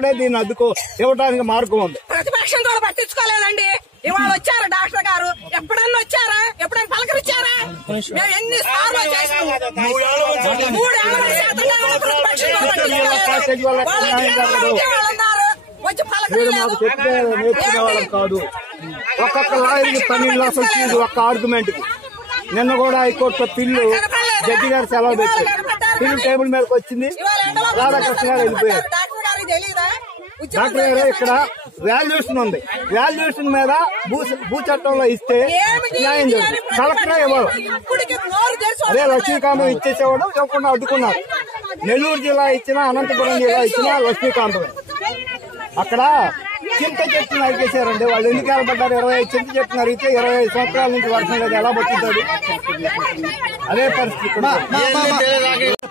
అక్కడే దీన్ని అడ్డుకో ఇవ్వడానికి మార్గం ఉంది. ప్రతిపక్షం కూడా పట్టించుకోలేదండి. ఇవాళ వచ్చారు డాక్టర్ గారు, ఎప్పుడన్నా వచ్చారా? ఎప్పుడన్నా పలకరించారా? మేము ఎన్ని సార్లు చేసాము. 3 ఏళ్ల ప్రతిపక్షం కూడా వచ్చి పలకరించారు. నేర్చుకునే వాళ్ళం కాదు. ఒక్కొక్క లాయర్కి 12 లక్షలు ఫీజు ఒక్క ఆర్గ్యుమెంట్ కి. నిన్న కూడా హైకోర్టులో పిల్లు జడ్జి గారు సెలవు పెట్టి పిల్లు టేబుల్ మీదకి వచ్చింది. రాధాకృష్ణ గారు వెళ్ళిపోయారు. డాక్టర్ గారు ఇక్కడ వాల్యుయేషన్ ఉంది. వాల్యుయేషన్ మీద భూ చట్టంలో ఇస్తే న్యాయం జరుగుతుంది. కలెక్టరే ఇవ్వాలి. అదే లక్ష్మీకాంతం ఇచ్చేసేవాడు, ఇవ్వకుండా అడ్డుకున్నారు. నెల్లూరు జిల్లా ఇచ్చినా అనంతపురం జిల్లా ఇచ్చినా లక్ష్మీకాంతమే. అక్కడ చింత చెట్టు నరికేశారండి. వాళ్ళు ఎన్ని కాలు పడ్డారు? 25 చింత చెట్టు నరిగితే 25 సంవత్సరాల నుంచి వర్షం లేదు, ఎలా బతుకుతాడు? అదే పరిస్థితి.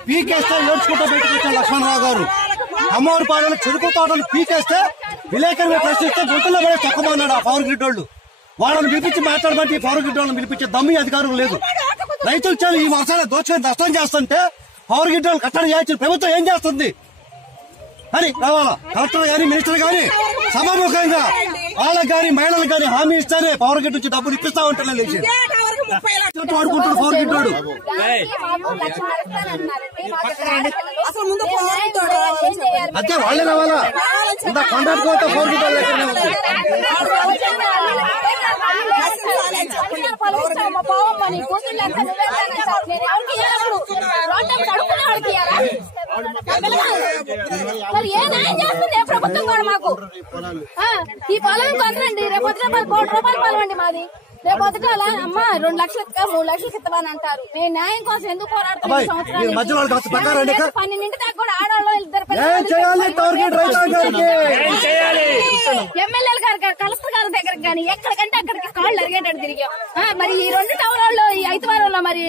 పీకేస్తే ఏడ్చుకుంటూ బయటకు వచ్చారు లక్ష్మణరావు గారు. అమ్మవారి పాడలు చెరుకు తోటలు పీకేస్తే విలేకరులు ప్రశ్నిస్తే గుంటల్లో పడే తక్కువన్నాడు ఆ పవర్ గ్రిడ్ వాళ్ళు. వాళ్ళని పిలిపించి మాట్లాడమంటే ఈ పవర్ గ్రిడ్ వాళ్ళని పిలిపించే దమ్ము అధికారం లేదు. రైతులు చాలు ఈ వర్షాలు దోచుకొని నష్టం చేస్తుంటే పవర్ గ్రిడ్ వాళ్ళు కట్టడి చేయాల్సిన ప్రభుత్వం ఏం చేస్తుంది అని రావాలా? కలెక్టర్ గాని మినిస్టర్ గాని సభాముఖంగా వాళ్ళకి గాని మహిళలకు గాని హామీ ఇస్తేనే పవర్ గ్రిడ్ నుంచి డబ్బులు ఇప్పిస్తా ఉంటారు. వాడుకుంటాడు పవర్ గ్రిడ్ వాడు. అదే వాళ్ళే రావాలా? ఇంత కాంట్రాక్ట్ పోతే పవర్ గ్రిడ్ వాళ్ళు ఎక్కడ మరి ఏ న్యాయం చేస్తుంది ప్రభుత్వం కూడా మాకు? ఈ పొలం కొనరండి, రేపు 1 కోటి రూపాయల పొలం అండి మాది. రేపు అలా అమ్మ 2 లక్షలకి 3 లక్షలకి ఇస్తామని అంటారు. మేము న్యాయం కోసం ఎందుకు పోరాడుతున్నాం? 12 దాకా కూడా ఆడవాళ్ళు ఎమ్మెల్యేలు గారు కలెక్టర్ గారి దగ్గరికి కానీ ఎక్కడికంటే అక్కడికి కాళ్ళు అరిగేటట్టు తిరిగాం. మరి ఈ 2 టౌన్లలో ఈ 5 వారంలో మరి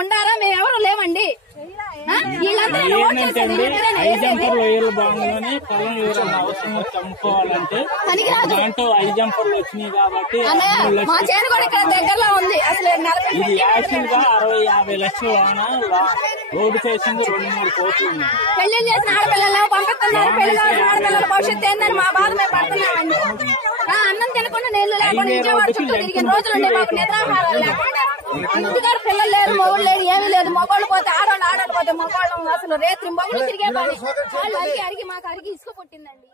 ఉండారా? మేము ఎవరు లేమండి. మా చేను కూడా ఇక్కడ దగ్గరలో ఉంది. అసలు ఇది యాక్చువల్ గా 60-50 లక్షల రోడ్డు చేసింది 2-3 కోట్లు. పెళ్లి చేసిన ఆడపిల్లలు పంపిస్తున్నారు. పెళ్లి చేసిన ఆడపిల్లల భవిష్యత్తు ఏందని మా బాధ మేము పడుతున్నామండి. అన్నం తినకుండా నీళ్లు లేకుండా విజయవాడ చుట్టూ తిరిగిన రోజులుండే మాకు నిద్రాహారాలు లేకుండా. ఇంటికారు పిల్లలు లేరు, మొగుళ్ళు లేరు, ఏమీ లేదు. మొగోళ్ళు పోతే ఆడవాళ్ళు పోతే మొగోళ్ళు అసలు రేత్రి మొగుళ్ళు తిరిగే పని. వాళ్ళు అరిగి మాకు ఇసుక పుట్టిందండి.